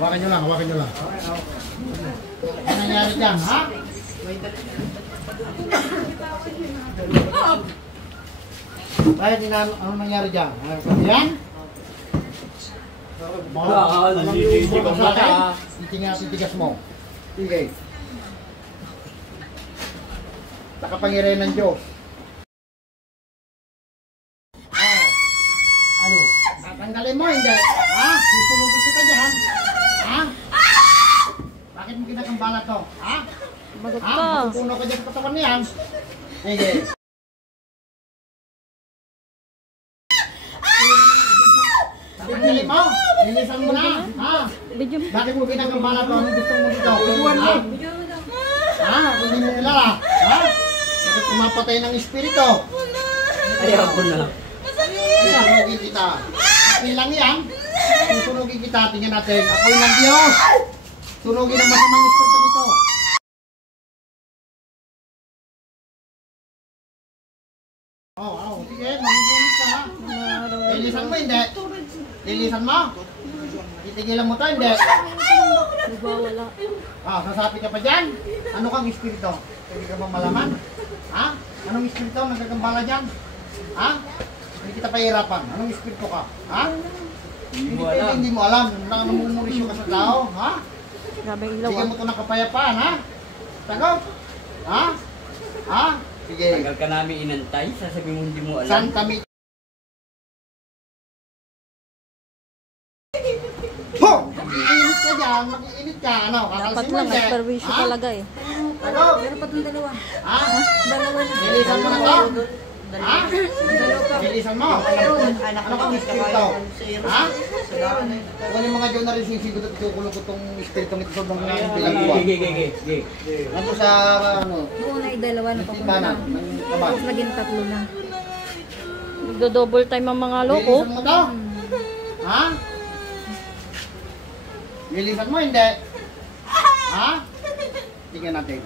Hawakan nyo lang, hawakan nyo lang. Ano nangyari dyan, ha? Bakit ano nangyari dyan? Yan? Nanditigas mo ka. Titigas mo. Sige. Nakapangyarihan ng Diyos. Ano? Tatanggalin mo, hindi? Ha? Susunugin kita dyan? Ha? Bakit mo kinakambala to? Ha? Magot ha? ka. Mapupuno ka dyan sa katawan niyan. Sige. Tatanggalin mo. Linisan mo na. Ha? Bakit mo kinakambala to? Anong gusto mo dito? Ha? Ha? Kung hindi mo nilala. Ha? Bakit pumapatay ng espiritu? Ayaw ko na. Susunugin kita. Akin lang yan. Susunugin kita. Tingnan natin. Ako'y ng Diyos. Sunugin ang masamang espiritu nito. Sige. Magugulit ka ha. Lilisan mo, hindi. Lilisan mo. Titigilan mo to, hindi. Sasapi ka pa dyan. Ano kang espiritu? Pwede ka bang malaman? Ha? Anong espiritu nagkagambala dyan? Ha? Hindi kita pahirapan. Anong espiritu ka? Ha? Hindi mo alam. Namumurisyo ka sa tao. Ha? Bigyan mo ito ng kapayapaan. Ha? Tagot? Ha? Ha? Sige. Tagal ka namin inantay. Sasabihin mo hindi mo alam. San kami? Ho! Mag-iinit ka dyan. Mag-iinit ka. Ano? Dapat lang, nagperwisyo talaga eh. Tagot? Meron pa itong dalawa. Ha? Dalawa na. Nilisan mo na to? Ha? Nilisan mo? Ano kang espiritu? Ha? Kung yung mga Diyo na rin sisigot at itukulong ko itong espiritu nito sa mga bilangguan. Ano sa ano? Noon ay dalawa na papunta na. Tapos naging tatlo na. Nagdo-double time ang mga loko. Nilisan mo to? Ha? Nilisan mo hindi? Ha? Tingnan natin.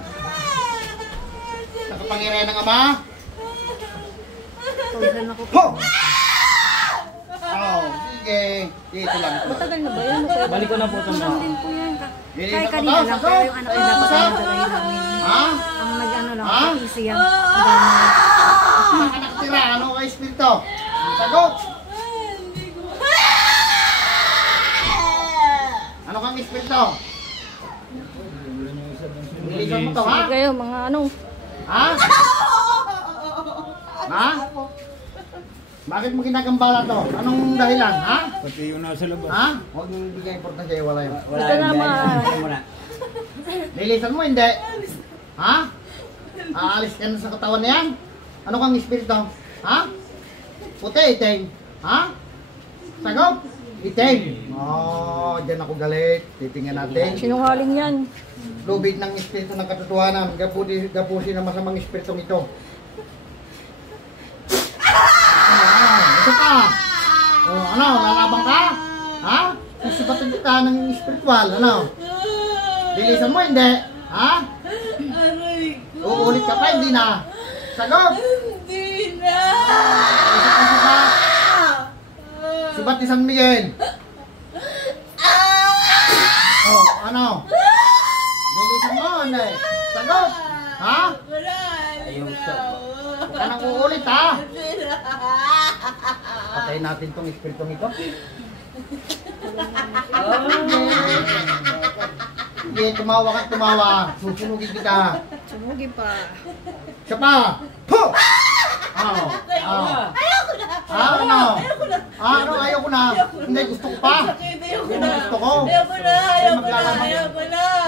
Sa kapangyarihan ng Ama. Tawagin ako. Ho! Sige. Dito lang. Matagal na ba yun? Balik ko na po itong Lang din po yan. Kaya Nilisan mo kanina to? lang, pero yung anak ko dapat na nagdarayin namin. Ha? Ang nag-ano lang, Ha? easy yan. Saan ka nakatira? Ano ka espiritu? Sagot! Ano kang espiritu? Nilisan mo to, ha? Sige kayo, mga ano. Ha? Ha? Bakit mo ginagambala to? Anong dahilan, ha? Pati yung nasa labas. Ha? Huwag mong bigyan importansya, wala yun. Wala Ito na, muna. Nilisan mo, hindi? Ha? Aalis ka na sa katawan na yan? Ano kang espiritu? Ha? Puti, itim. Ha? Sagot? Itim. Dyan ako galit. Titingnan natin. Sinungaling yan. Lubid ng espiritu ng katotohanan. Gapusin ang masamang espiritu ito. Ito ka. Ano? Lalabang ka? Ha? Sisipatin kita ng espiritual. Ano? Dilisan mo, hindi? Ha? Uulit ka pa, hindi na. Sagot? Hindi na. Sibat ni San Miguel. Ano? Dilisan mo, hindi? Sagot? Ha? Ayun sa... Huwag ka nang uulit, ha? Patayin natin tong espiritu nito. Sige, tumawa ka, tumawa. Susunugin kita. Sumugi pa. Siya pa. Ho! Ano? Ano? Ano? Ayoko na. Hindi, gusto ko pa. Gusto ko.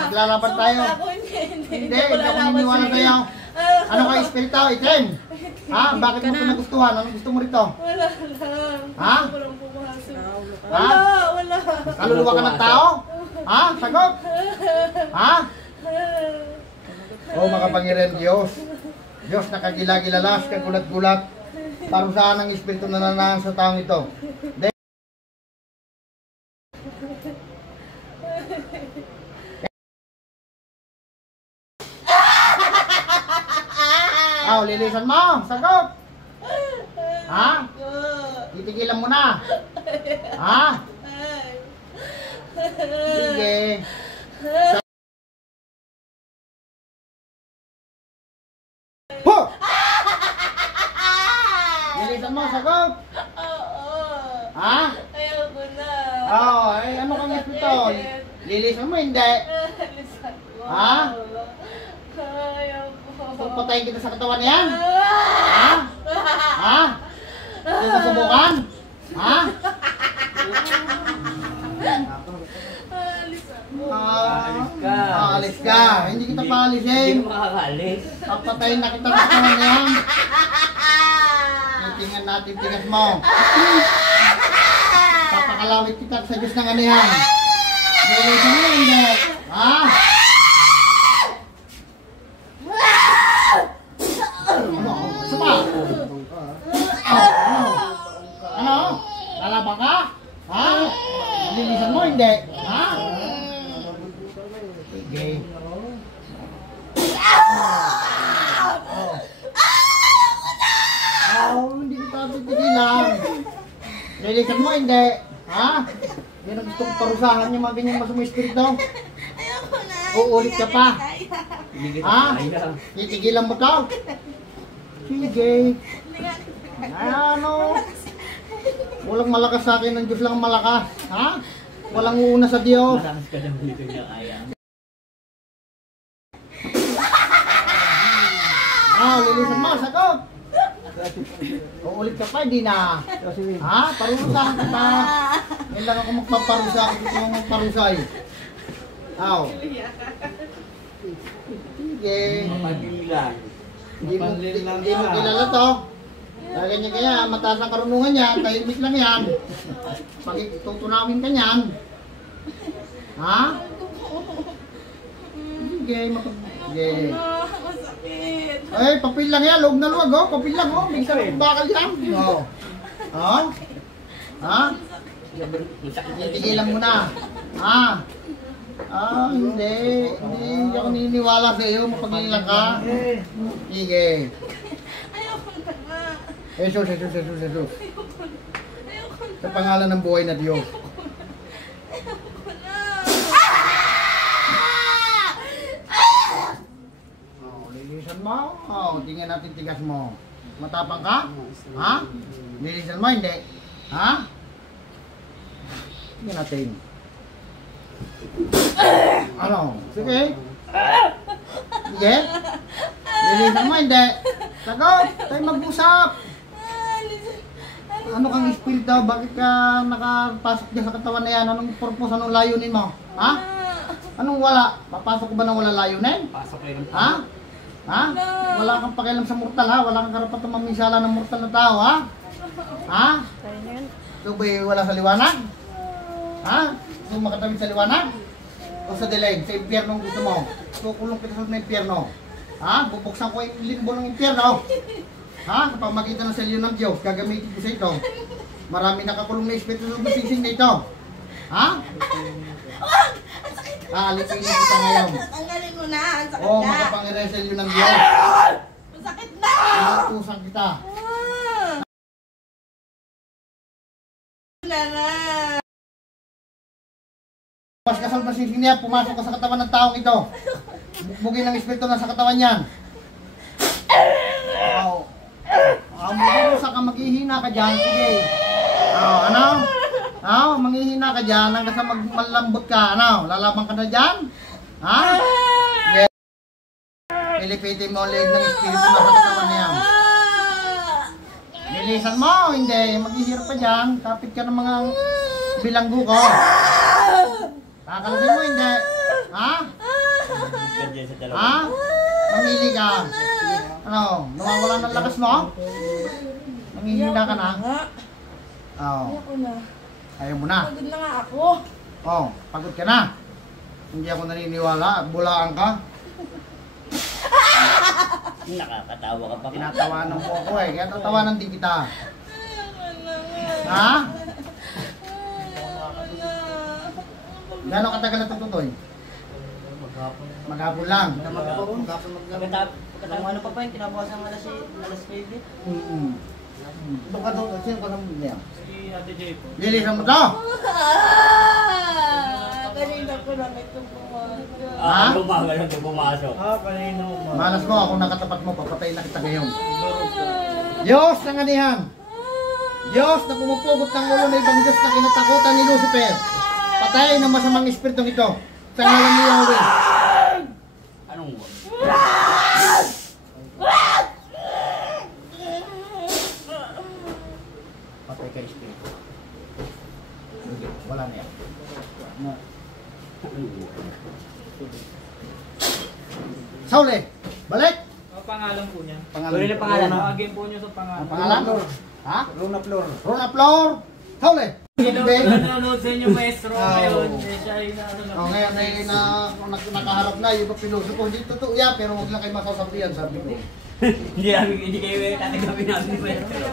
Maglalaban tayo. Hindi, hindi ako niniwala sa'yo. Ano ka espiritu? Itim? Ha? Bakit mo ito nagustuhan? Anong gusto mo rito? Wala lang. Ha? Walang pumasok. Ha? Wala. Kaluluwa ka ng tao? Ha? Sagot? Ha? O makapangyarihan Diyos. Diyos na kagilagilalas, kagulat-gulat. Parusahan ng espiritu na nananahan sa taong ito. Lilisan mo. Sagot. Ha? Titigilan mo na. Ha? Sige. Oh, ay ano kang espiritu? Lilisan mo, hindi. Ha? Ayaw So, ko. patayin kita sa katawan na yan? Ha? Ha? Hindi mo subukan? Ha? Aalis ka. Aalis ka. Hindi kita Hindi paalisin. mo makakaalis. Papatayin na kita sa katawan na yan. Tingnan natin, tigas mo. Papakalawit kita sa Diyos ng anihan. Lilisan mo, hindi. Ha? Ano? Sapa? Ano? Lalaban ka? Ha? Lilisan mo, hindi. Ha? Sige. Hindi kita titigilan. Lilisan mo, hindi. Ha? Yan ang gusto kong parusahan yung mga ganyang masamang espiritu. Ayoko na. Uulit ka pa. Hindi kita Ha? kaya. Titigilan mo to? Sige. Ano? Walang malakas sa akin, ang Diyos lang ang malakas. Ha? Walang uuna sa Diyos. Malakas ka lang dito niya kaya. Lilisan mo, sagot. Uulit ka pa, hindi na. Ha? Parusahan kita. Ngayon lang ako magpaparusa. Gusto mo magparusay. Sige. Mapagilan. Hindi mo kilala to. Ganyan kaya, mataas ang karunungan yan. Tahimik lang yan. Pag tutunawin ka yan. Ha? Sige, Sige. Masakit. Ay, papel lang yan. Loob na luwag, oh. Papel lang, oh. May isang bakal yan. Oh. Ha? Ha? Titigilan mo na. Ha? Hindi. Hindi ako naniniwala sa iyo. Mapagilan ka. Sige. Ayoko na nga. Jesus. Ayoko na. Sa pangalan ng buhay na Diyos. Ayoko na. Lilisan mo. Tingnan natin tigas mo. Matapang ka? Ha? Lilisan mo, hindi. Ha? Tingnan natin. Ano? Sige. Sige. Lilisan mo, hindi. Sagot. Tayo mag-usap. Ano kang espiritu? Bakit ka nakapasok dyan sa katawan na yan? Anong purpose? Anong layunin mo? Ha? Anong wala? Papasok ko ba ng wala layunin? Pasok kayo ng Ha? Ha? Wala kang pakialam sa mortal, ha? Wala kang karapatang maminsala ng mortal na tao, ha? Ha? Kaya na yan. Ito ba'y wala sa liwanag? Ha? Gusto mo makatawid sa liwanag? O sa delay? Sa impyerno ang gusto mo? Kukulong kita sa impyerno? Ha? Bubuksan ko yung limbo ng impyerno? Ha? Sa pamagitan ng selyo ng Diyos, gagamitin ko sa ito. Marami nakakulong na espiritu sa masising na ito. Ha? Alipin kita ngayon. Tanggalin mo na. Ang sakit Oo, na. makapangyarihan selyo ng Diyos. Masakit na. Inutusan kita. Na nga. Mas kasal masising niya, pumasok ka sa katawan ng taong ito. Bugin ng espiritu na sa katawan niyan. Magdurusa ka, maghihina ka dyan. Sige. Ano? Manghihina ka dyan hanggang sa malambot ka. Ano? Lalaban ka na dyan? Ha? Sige. Pilipitin mo ang leeg ng espiritu na sa katawan niyan. Bilisan mo, hindi. Maghihirap ka dyan. Kapit ka ng mga bilanggo ko. Kakalasin mo, hindi. Ha? Ganyan sa dalawa. Ha? Mamili ka. Ano? Nawawala ng lakas mo? Nanghihina ka na? Ayoko na. Ayaw mo na. Pagod na nga ako. Pagod ka na. Hindi ako naniniwala. Bulaan ka. Nakakatawa ka pa. Tinatawanan mo ako eh. Kaya tatawanan din kita. Ayoko na nga. Ha? Ayoko na. Gano'ng katagal na tututoy? Maghapon lang. Pagkatapos ano pa pa yung kinabukasan alas 5. Ito ka doon. Sino ka naman niya? Si Ate Jay po. Lilisan mo to? Kanina ko lang ito pumasok. Ha? Umaga lang ito pumasok. Kanina umaga. Malas mo. Kung nakatapat mo, papatayin na kita ngayon. Diyos ng anihan. Diyos na pumupugot ng ulo na ibang Diyos na kinatakutan ni Lucifer. Patayin ang masamang espiritong ito. Sa ngalan ni Yahweh. Anong wag? Patay ka espiritu. Hindi, wala na yan. Sauli, balik! Ang pangalan po niya. Tuloy na pangalan, no? Tawagin po niyo sa pangalan. Ang pangalan? Ha? Rona Flor. Rona Flor! Sauli! Nanonood sa inyo, maestro, Oh. ngayon. Eh, siya ay na, Oh, ngayon ay nakaharap na yung piloso ko. Hindi totoo yan, pero huwag lang kayo masasabihan, sabi ko. Hindi kayo tatanggapin namin ni maestro.